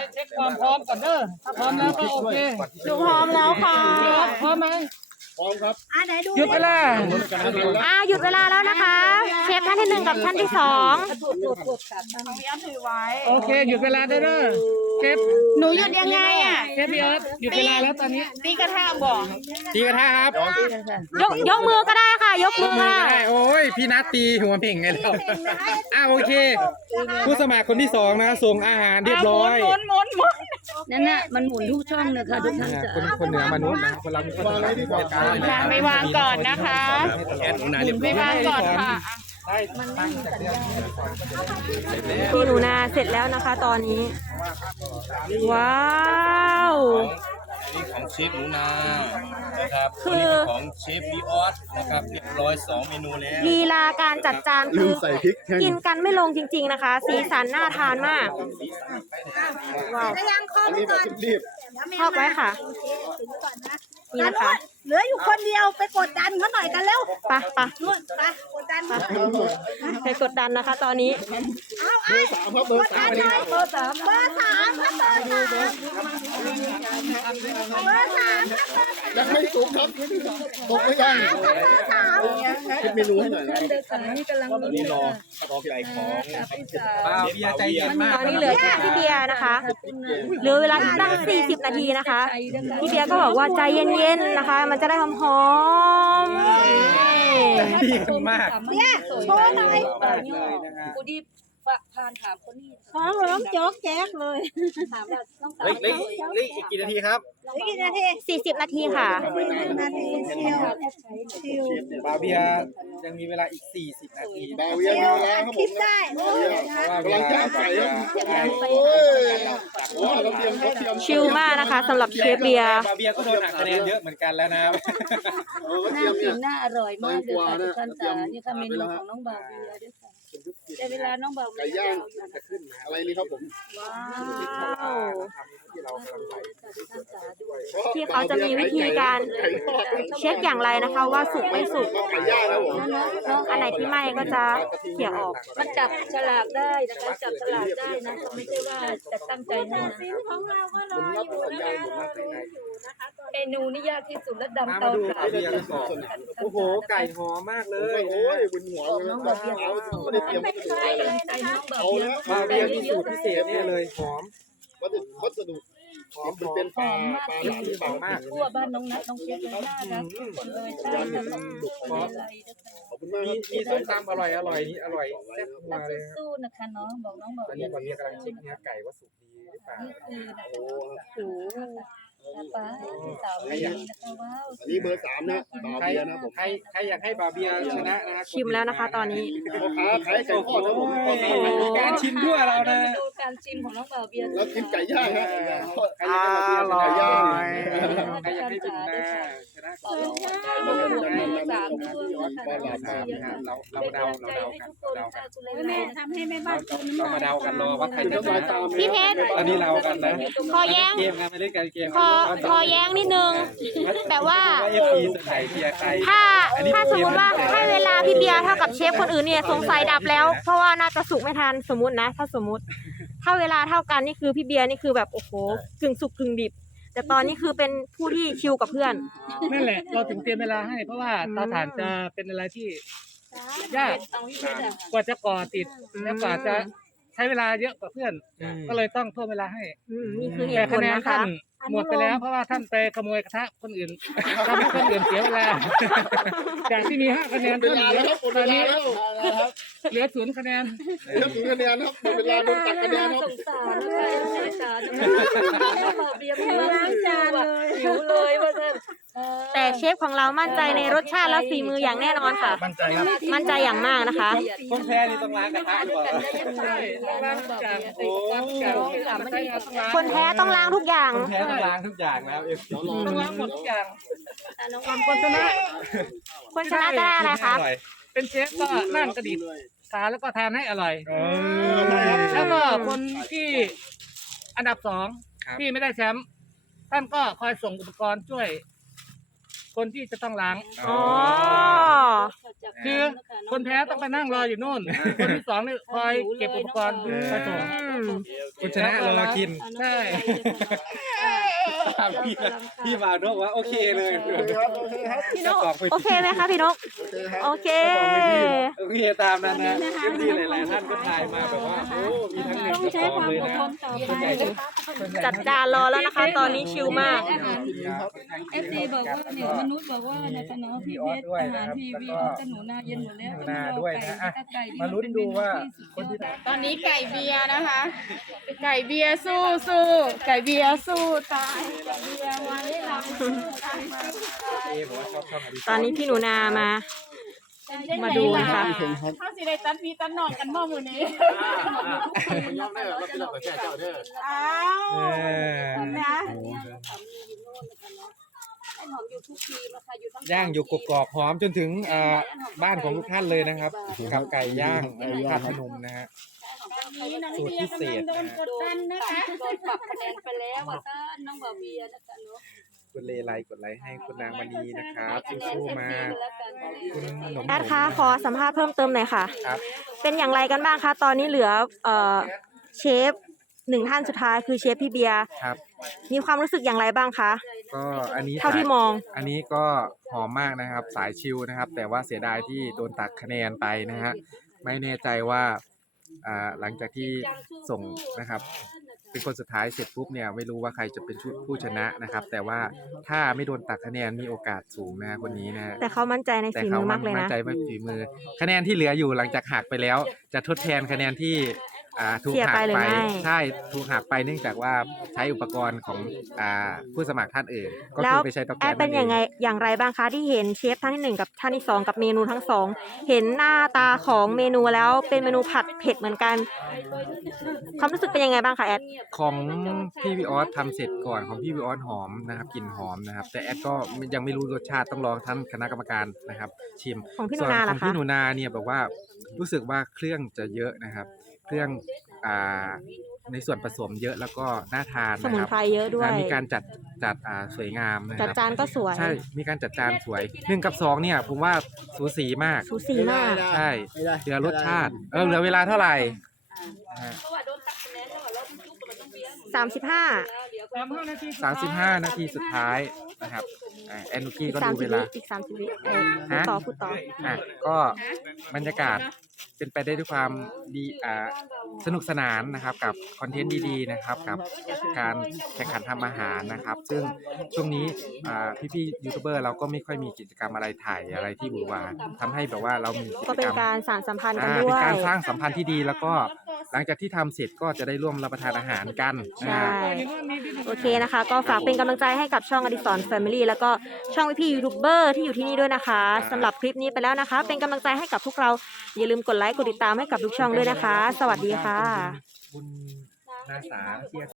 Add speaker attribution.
Speaker 1: เช็คความพร้อมก่อนเด้อถ้าพร้อมแล้วก็โอเค
Speaker 2: หนูพร้อมแล้วค่ะ
Speaker 1: พร้อมไหม
Speaker 3: พร้อมครับ
Speaker 4: ไหนดู
Speaker 1: หยุดเวลา
Speaker 2: หยุดเวลาแล้วนะคะ เชฟท่านที่1กับท่านที่2
Speaker 1: โอเคหยุดเวลาได้เด้อเชฟ
Speaker 2: หนูหยุดยังไงอ่ะ
Speaker 1: เชฟพี่เอิร์ธหยุดเวลาแล้วตอนนี้
Speaker 2: ตีกระทะบอก
Speaker 5: ตีกระทะครับ
Speaker 2: ยกมือก็ได้ค่ะ ยกมือค่ะ
Speaker 5: ได้โอ้ยพี่นัทตีหัวเพ่งไงแล้วโอเค ผู้สมัครคนที่2นะส่งอาหารเรียบร้อย
Speaker 4: นั่นน่ะมันหมุนทุกช่องเลยค่ะทุกท่านจ๋า
Speaker 5: คนเหนือมนุษย์นะคนเรามีคนเหนือที่บอกการ
Speaker 2: ไปวางก่อนนะคะไปวางก่อนค่ะพี่หนูนาเสร็จแล้วนะคะตอนนี้ว้าว
Speaker 6: นี่ของเชฟหนูนานะครับ
Speaker 2: คือ
Speaker 6: นี่ของเชฟบีออสนะครับเรียบร้อย2 เมนูแล้ว
Speaker 2: ลีลาการจัดจาน
Speaker 3: ลื
Speaker 2: คือ
Speaker 3: มใส่พริกแห้ง
Speaker 2: กินกันไม่ลงจริงๆนะคะ สีสันน่าทานมากว้าว
Speaker 4: ยังคอ
Speaker 3: อัน
Speaker 4: ไม่
Speaker 3: นี้แบ
Speaker 4: ก่
Speaker 3: บ
Speaker 4: อน
Speaker 3: รีบ
Speaker 2: ชอบไว้ค่ะ นี่นะคะ
Speaker 4: เหลืออยู่คนเดียวไปกดดันเขาหน่อยกันเร็ว
Speaker 2: ไปะปะ
Speaker 4: นู่นไปกดดัน
Speaker 2: ไปกดดันนะคะ ตอนนี้
Speaker 4: เอาไอ้
Speaker 3: ๆ3ครับเบอร์
Speaker 4: กดดันหน่อยเบอร์ 3ครับเบอร์ 3ครับเบอร์ 3ครับ
Speaker 3: ยังไม่สุกครับตกหรือยัง
Speaker 4: เบอร์ 3
Speaker 3: คิดเมนูให้หน่อยนะ
Speaker 6: นี่รอไก่ของ
Speaker 5: ป้าเบียร์ใจเย็นมาก
Speaker 2: ตอนนี้เหลือแค่พี่เบียร์นะคะ เหลือเวลาอีกตั้ง40 นาทีนะคะ พี่เบียร์ก็บอกว่าใจเย็นๆนะคะ มันจะได้หอมๆ
Speaker 5: ดีกันมาก
Speaker 4: เนี่ยโชว์หน่อย
Speaker 7: กูดีผ่านถามคนนี้
Speaker 4: ท้องร้องโจ๊กแจ๊กเลย
Speaker 7: ถามแบบต้อง
Speaker 5: เล็กอีกกี่นาทีครับ
Speaker 4: นี่กี่นาที
Speaker 2: 40 นาทีค่ะ
Speaker 4: นาทีเชียวชิว
Speaker 5: บาเบียยังมีเวลาอีก40 นาที
Speaker 3: ดาวเวียนมีเวลาครับผ
Speaker 4: คิ
Speaker 3: ม
Speaker 4: ดได้โอ้ย
Speaker 3: กำลังย่างไก่ครับโอ้ยเขาเตรียม
Speaker 2: ชิลมากนะคะสำหรับเชฟเบียร์
Speaker 5: บาเบียก็โดนหักคะแนนเยอะเหมือนกันแล้วนะ
Speaker 3: เตรียม
Speaker 7: กิ
Speaker 3: เนี่ย
Speaker 7: นน่าอร่อยมากเลยค่ะทุกท่านจ๋านี่ค่ะเมนูของน้องบ่าวเบียร์ด้วยค่ะแต่เวลาน้องบ่าวเบี
Speaker 3: ไก่
Speaker 7: ยร์
Speaker 3: ย่างอะไรนี่ครับผม
Speaker 2: ว้าวที่เขาจะมีวิธีการเช็คอย่างไรนะคะ ว่าสุกไม่สุก
Speaker 3: ไก่ย่างครับผม
Speaker 2: อันไหนที่ไหม้ก็จะเขี่ยออก
Speaker 7: มันจับฉลากได้นะคะจับฉลากได้นะไม่ใช่ว่าจะตั้งใจให้นะ
Speaker 4: ของเราก็รออยู่นะคะ
Speaker 7: เมนูนี่ยากที่สุดและดำเตาถ่าน
Speaker 5: โอ้โหไก่หอมมากเลย
Speaker 3: โอ้ยบนหัวเลยนะไม่ได้เตรียมวัตถุดิบ
Speaker 7: ใจน้องบ่าว
Speaker 3: เอา
Speaker 7: เบีย
Speaker 3: แล้ว
Speaker 7: ร์
Speaker 5: บาเบียมีสูตรพิเศษเนี่ยเลยหอม
Speaker 3: วัสดุมันเป็นปลาหลามหรือเปล่ามาก
Speaker 7: ทั่วบ้านน้องนัทน้องเชฟเลยน่ารักทุกคนเลยใช่ค่ะอะไรนะคะ
Speaker 3: ขอบคุณมาก
Speaker 5: มีส้มตำอร่อยนี่อร่อยแซ่บมาเลยครับ
Speaker 7: สู้นะคะน้องบอกน้องบ่าว
Speaker 5: ตอน
Speaker 7: เบี
Speaker 5: นี้
Speaker 7: ยร์
Speaker 5: บาเบียกำลังเช็คเนื้อไก่ว่าสุกดีหรือเปล่า
Speaker 7: นี่คือนะคะโอ้โหป้าสาวไม่ดีนะคะว้าว
Speaker 3: อันนี้เบอร์3นะบา
Speaker 5: ใคร
Speaker 3: เบียนะผม
Speaker 5: ใครอยากให้บาเบียชนะนะ
Speaker 2: ชิมแล้วนะคะ ตอนนี้
Speaker 3: พ่อค้าขายไก่ทอดนะผม
Speaker 5: มีการชิมด้วยเรานะ
Speaker 7: ดูการชิมของน้องบ่าวเบียร์
Speaker 3: แล้วกินไก่ย่างฮะ
Speaker 5: ใครอยากให้บาเบียชนะ
Speaker 3: ไก่ย่าง
Speaker 5: ใครอยากให้บินนาชนะ
Speaker 7: ต่อลงมาได้เลยสามเครื่องนะคะเราเดา
Speaker 4: แม่ทำให้แม่บ้าน
Speaker 5: เรามาเดากันรอว่าใครจะชนะ
Speaker 2: พี่เพชร
Speaker 5: ตอนนี้เรากันนะ
Speaker 2: ขอแย้ง
Speaker 5: เกมกันไปเล่นกันเกม
Speaker 2: ขอแย้งนิดนึง แบบว่า
Speaker 5: เอฟซีส่วนใหญ่เชียร์ใคร
Speaker 2: ถ้าสมมติว่าให้เวลาพี่เบียร์เท่ากับเชฟคนอื่นเนี่ยสงสัยดับแล้ว เพราะว่าน่าจะสุกไม่ทันสมมตินะ ถ้าสมมติ ถ้าเวลาเท่ากันนี่คือพี่เบียร์นี่คือแบบโอ้โหกึ่งสุกกึ่งดิบ แต่ตอนนี้คือเป็นผู้ที่ชิลกับเพื่อน
Speaker 1: นั่นแหละเราถึงเตรียมเวลาให้ เพราะว่าเตาถ่านจะเป็นอะไรที่ยากกว่าจะก่อติดแล้วกว่าจะใช้เวลาเยอะกว่าเพื่อน ก็เลยต้องเพิ่มเวลาให้
Speaker 2: นี่คือเห
Speaker 1: แต่
Speaker 2: ตุผ
Speaker 1: คะ
Speaker 2: ล
Speaker 1: แนน
Speaker 2: นะคะ
Speaker 1: ท่านหมดไปแล้วเพราะว่าท่านไปขโมยกระทะคนอื่นทำให้คนอื่นเสียเวลาจากที่มี5 คะแนน
Speaker 3: เว
Speaker 1: ท่าน
Speaker 3: ลา
Speaker 1: เหลื
Speaker 3: แล้
Speaker 1: อ
Speaker 3: วครับหมด
Speaker 1: ต
Speaker 3: เว
Speaker 1: อน
Speaker 3: ลา
Speaker 1: นี้
Speaker 3: แล้ว
Speaker 1: เหลือ0 คะแนน
Speaker 3: เหลือถึงคะแนนครับหมดเวลาโดนตัดคะแนนครับ
Speaker 7: สงสารนะคะน้องบ่าวเบียร์ไม่มาล้างจานเลยหิวเลยว่าท่าน
Speaker 2: แต่เชฟของเรามั่นใจในรสชาติและฝีมืออย่างแน่นอนค่ะ
Speaker 6: มั่นใจครับ
Speaker 2: มั่นใจอย่างมากนะคะ
Speaker 5: คนแพ้นี่ต้องล้างกระทะหรือเปล่า
Speaker 1: ใช่ล้างทุกอย่างล้างทุกอย่างที่สามารถใช้งานต้องล้าง
Speaker 2: คนแพ้ต้องล้างทุกอย่าง
Speaker 5: คนแพ้ต้องล้างทุกอย่างแล้วเอฟซี
Speaker 1: ต้องล้างหมดทุกอย่างส่วนคนชนะ
Speaker 2: คนชนะจะได้อะไรคะ
Speaker 1: เป็นเชฟก็นั่งกระดิษขาแล้วก็ทานให้อร่อย แล้วก็คนที่อันดับ2ที่ไม่ได้แชมป์ท่านก็คอยส่งอุปกรณ์ช่วย คคนที่จะต้องล้าง
Speaker 2: อ๋อ
Speaker 1: คือคนแพ้ต้องไปนั่งรออยู่นู่น คนที่สองนี่คอยเก็บอุปกรณ์ไปส่ง
Speaker 5: คุณชนะรอกิน
Speaker 1: ใช่
Speaker 5: พี่บ่าวโนว่าโอเคเลย
Speaker 2: พี่นกโอเคไหมคะพี่นก โอเค
Speaker 5: โอเคตามนั้นนะเอฟซีหลายๆท่านก็ถ่ายมาแบบว่าโอ้มีทั้งหนึ่งกับสองเลยนะส่วนใหญ่จะ
Speaker 2: จัดจานรอแล้วนะคะ ตอนนี้ชิลมาก
Speaker 7: FD บอกว่าเนี่ยมนุษย์บอกว่านะคะเนาะพี่เพชรอาหารพี่วีจะหนูนาเย็นหมดแล้วต้องรอไก่ถ้าไก่นี่
Speaker 5: มาลุ้นดูว่าคนที่
Speaker 8: ตอนนี้ไก่เบียร์นะคะ ไก่เบียร์สู้ไก่เบียร์สู้ตายไก่เบียร์วันนี้เรา
Speaker 2: ตอนนี้พี่หนูนามาดูนะคะ
Speaker 8: ถ้าสิได้ตัดพี่ตัดนอกกันบ่มื้อนี้
Speaker 3: ยอมได้เราเป็นเราแก่เจ้าเด้อ
Speaker 8: อ้าว
Speaker 2: นะ
Speaker 5: ย่างอยู่กรอบๆหอมจนถึงบ้านของทุกท่านเลยนะครับ กับไก่ย่างทาดพนมนะฮะ
Speaker 8: นี้น้อง
Speaker 5: สูตร
Speaker 8: เบีย
Speaker 5: พิ
Speaker 8: ร์
Speaker 5: เศ
Speaker 8: กำลัง
Speaker 5: ษ
Speaker 8: โดน
Speaker 5: นะ
Speaker 8: ก
Speaker 5: ฮะ
Speaker 8: ดดันนะคะ
Speaker 7: โดนปรับคะแนนไปแล้วว่าซ่านน้องบ่าวเบียร์นะคะเนาะ
Speaker 5: คุณเลไลกดไลค์ให้คุณนางมณีนะครับสู้ๆมาคุณหนม
Speaker 2: แอดคะขอสัมภาษณ์เพิ่มเติมหน่อยค่ะ
Speaker 5: ครับ
Speaker 2: เป็นอย่างไรกันบ้างคะ ตอนนี้เหลือเชฟหนึ่งท่านสุดท้ายคือเชฟพี่เบียร์
Speaker 5: ครับ
Speaker 2: มีความรู้สึกอย่างไรบ้างคะ
Speaker 5: ก็อันนี้
Speaker 2: เท่าที่มอง
Speaker 5: อันนี้ก็หอมมากนะครับ สายชิลนะครับ แต่ว่าเสียดายที่โดนตัดคะแนนไปนะฮะไม่แน่ใจว่าหลังจากที่ส่งนะครับ เป็นคนสุดท้ายเสร็จปุ๊บเนี่ยไม่รู้ว่าใครจะเป็นผู้ชนะนะครับ แต่ว่าถ้าไม่โดนตัดคะแนนมีโอกาสสูงนะคนนี้นะฮะ
Speaker 2: แต่เขามั่นใจใน
Speaker 5: แต่
Speaker 2: ฝี
Speaker 5: เขา
Speaker 2: มือ
Speaker 5: มั่
Speaker 2: มากเลย
Speaker 5: น
Speaker 2: นะ
Speaker 5: ใจว่าฝีมือ คะแนนที่เหลืออยู่หลังจากหักไปแล้ว จะทดแทนคะแนนที่ถูก
Speaker 2: เสีย
Speaker 5: หัก
Speaker 2: ไปหรือ
Speaker 5: ไป
Speaker 2: ไม่
Speaker 5: ใช่ถูกหักไปเนื่องจากว่าใช้อุปกรณ์ของผู้สมัครท่านอื่นก็
Speaker 2: แล้
Speaker 5: คื
Speaker 2: ว
Speaker 5: อไปใช้เตา
Speaker 2: แอ
Speaker 5: แก๊
Speaker 2: ด
Speaker 5: ส
Speaker 2: เป็น
Speaker 5: นั่น
Speaker 2: ยังไง
Speaker 5: เอง
Speaker 2: อย่างไรบ้างคะที่เห็นเชฟท่านที่หนึ่งกับท่านที่สองกับเมนูทั้งสองเห็นหน้าตาของเมนูแล้วเป็นเมนูผัดเผ็ดเหมือนกัน ความรู้สึกเป็นยังไงบ้างคะแอด
Speaker 5: ของพี่วิออสทำเสร็จก่อนของพี่วิออสหอมนะครับกลิ่นหอมนะครับ แต่แอดก็ยังไม่รู้รสชาติต้องรอท่านคณะกรรมการนะครับชิม
Speaker 2: ของพี่หนู
Speaker 5: ส่วน
Speaker 2: นา
Speaker 5: ข
Speaker 2: ล่ะ
Speaker 5: อง
Speaker 2: คะ
Speaker 5: พี่หนูนาเนี่ยบอกว่ารู้สึกว่าเครื่องจะเยอะนะครับ เครื่องในส่วนผสมเยอะแล้วก็น่าทาน
Speaker 2: ส
Speaker 5: นะ
Speaker 2: มุ
Speaker 5: คน รับ
Speaker 2: ไพรเยอะด้วย
Speaker 5: มีการจัดสวยงามนะค
Speaker 2: จัด
Speaker 5: รับ
Speaker 2: จานก็สวย
Speaker 5: ใช่มีการจัดจานสวย1 กับ 2เนี่ยผมว่าสูสีมาก
Speaker 2: สูสีมาก
Speaker 5: ใช่เหลือรสชาติเหลือเวลาเท่าไหร่นะฮะ
Speaker 7: เพราะว่าโดนตัดคะแนนแล้วว่าเราเป็นจุ๊บกับมันต้องเบียร์
Speaker 2: 35
Speaker 7: เดี๋ยว
Speaker 1: 35 นาที
Speaker 5: 35 นาทีสุดท้ายนะครับแอนนุกี้ก็ดูเวลา
Speaker 2: อีก30 วิพูด
Speaker 5: ฮะ
Speaker 2: ต่อพูดต่อ
Speaker 5: ก็บรรยากาศเป็นไปได้ด้วยความดีสนุกสนานนะครับกับคอนเทนต์ดีๆนะครับกับการแข่งขันทำอาหารนะครับ ซึ่งช่วงนี้พี่ๆยูทูบเบอร์เราก็ไม่ค่อยมีกิจกรรมอะไรถ่ายอะไรที่หวือหวาทำให้แบบว่าเรามีกิ
Speaker 2: ก็
Speaker 5: จ
Speaker 2: เป็
Speaker 5: ก
Speaker 2: น
Speaker 5: รรม
Speaker 2: การสานสัมพันธ์กัน
Speaker 5: เป็
Speaker 2: ด้
Speaker 5: น
Speaker 2: วย
Speaker 5: การสร้างสัมพันธ์ที่ดีแล้วก็หลังจากที่ทำเสร็จก็จะได้ร่วมรับประทานอาหารกันนะ
Speaker 2: ใช่
Speaker 5: ฮะ
Speaker 2: โอเคนะคะ ก็ฝากเป็นกำลังใจให้กับช่องอดิศรแฟมิลี่แล้วก็ช่องพี่ยูทูบเบอร์ที่อยู่ที่นี่ด้วยนะคะสำหรับคลิปนี้ไปแล้วนะคะ เป็นกำลังใจให้กับพวกเราอย่าลืมกดไลค์กดติดตามให้กับทุกช่องด้วยนะคะ สวัสดีค่ะ
Speaker 5: บุญนาสาเชียร์